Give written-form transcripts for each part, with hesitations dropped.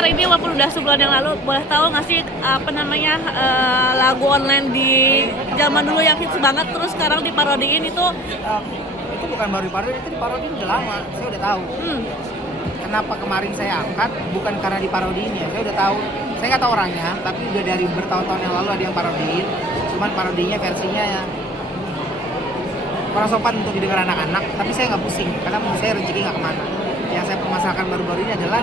Igor ini walaupun udah sebulan yang lalu, boleh tahu nggak sih apa namanya lagu online di zaman dulu yang hits banget terus sekarang diparodiin itu? Itu bukan baru diparodi, itu diparodi udah lama, saya udah tahu. Kenapa kemarin saya angkat, bukan karena diparodiin ya, saya udah tahu. Saya nggak tahu orangnya, tapi udah dari bertahun-tahun yang lalu ada yang parodiin. Cuman parodinya versinya ya kurang sopan untuk didengar anak-anak, tapi saya nggak pusing, karena menurut saya rezeki nggak kemana. Yang saya permasalahkan baru-baru ini adalah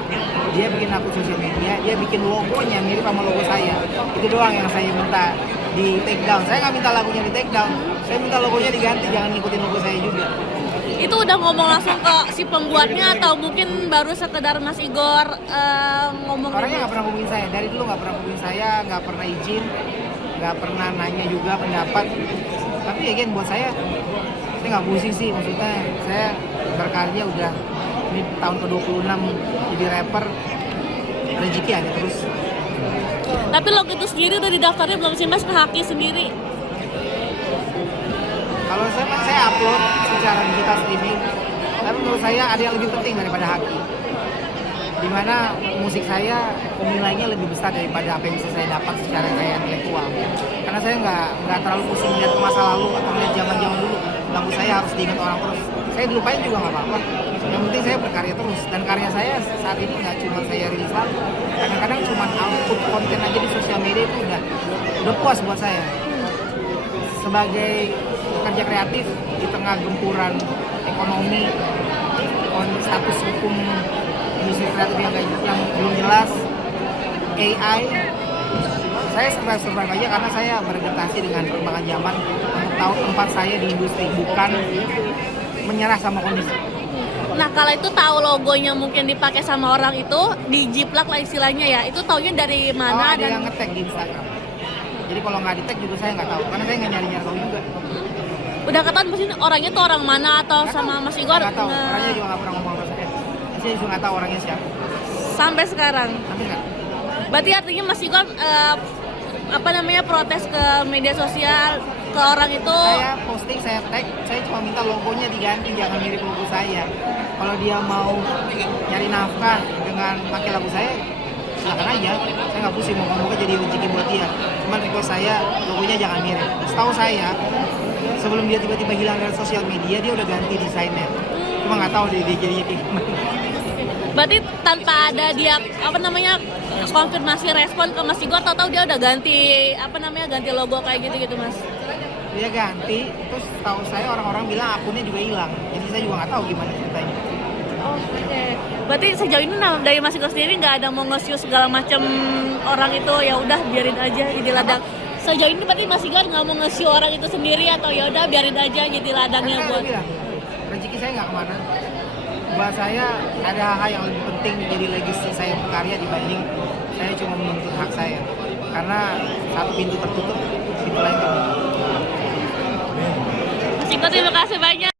dia bikin akun sosial media, dia bikin logonya mirip sama logo saya. Itu doang yang saya minta di take down. Saya nggak minta lagunya di take down, saya minta logonya diganti, jangan ngikutin logo saya juga. Itu udah ngomong langsung ke si pembuatnya atau mungkin baru sekedar Mas Igor ngomong? Orangnya nggak pernah hubungin saya, dari dulu nggak pernah hubungin saya, nggak pernah izin, nggak pernah nanya juga pendapat. Tapi again buat saya nggak pusing sih, maksudnya saya berkarya udah ini tahun ke-26 jadi rapper, rezeki ada terus. Tapi lo itu sendiri udah didaftarnya belum sih Mas ke Haki sendiri? Kalau saya upload secara digital streaming, tapi menurut saya ada yang lebih penting daripada Haki, dimana musik saya nilainya lebih besar daripada apa yang bisa saya dapat secara kayak intelektual. Karena saya nggak terlalu pusing melihat ke masa lalu atau melihat zaman dulu. Lagu saya harus diingat orang terus. Saya dilupain juga nggak apa-apa. Yang penting saya berkarya terus, dan karya saya saat ini nggak cuma saya rilis lagu. Kadang-kadang cuma output konten aja di sosial media itu udah puas buat saya. Sebagai pekerja kreatif di tengah gempuran ekonomi, status hukum industri kreatif yang belum jelas, AI, saya survive aja karena saya beradaptasi dengan perkembangan zaman untuk tahu tempat saya di industri, bukan menyerah sama kondisi. Nah kalau itu tahu logonya mungkin dipakai sama orang itu dijiplak lah istilahnya ya, itu taunya dari mana? Ada yang nge-tag di Instagram. Jadi kalau nggak di-tag juga saya nggak tahu, karena saya nggak nyari-nyari tahu juga. Udah ketahuan mesin orangnya tuh orang mana atau gak sama tahu. Mas Igor? Nggak tahu, orangnya juga nggak pernah ngomong sama saya. Saya juga nggak tahu orangnya siapa. Sampai sekarang? Tapi nggak. Berarti artinya Mas Igor apa namanya protes ke media sosial ke orang itu? Saya posting, saya tag, saya cuma minta logonya diganti, jangan mirip logo saya. Kalau dia mau nyari nafkah dengan pakai lagu saya, silakan aja. Saya nggak pusing, moga-moga jadi rezeki buat dia. Cuman request saya logonya jangan mirip. Setahu saya, sebelum dia tiba-tiba hilang dari sosial media, dia udah ganti desainnya. Cuma nggak tahu dia jadinya kayak gimana. Berarti tanpa ada dia apa namanya konfirmasi respon ke Mas Igor, tahu dia udah ganti apa namanya ganti logo kayak gitu Mas? Dia ganti, terus tahu saya orang-orang bilang akunnya juga hilang. Jadi saya juga nggak tahu gimana ceritanya. Oke. Berarti sejauh ini dari Mas Igor sendiri nggak ada mau nge-show segala macam orang itu, ya udah biarin aja jadi ladang. Sejauh ini berarti Mas Igor nggak mau nge-show orang itu sendiri atau ya udah biarin aja jadi ladangnya buat. Bilang, rezeki saya nggak kemana. Buat saya ada hal yang lebih penting jadi legasi saya berkarya dibanding saya cuma menuntut hak saya. Karena satu pintu tertutup, pintu lain terbuka. Mas Igor terima kasih banyak.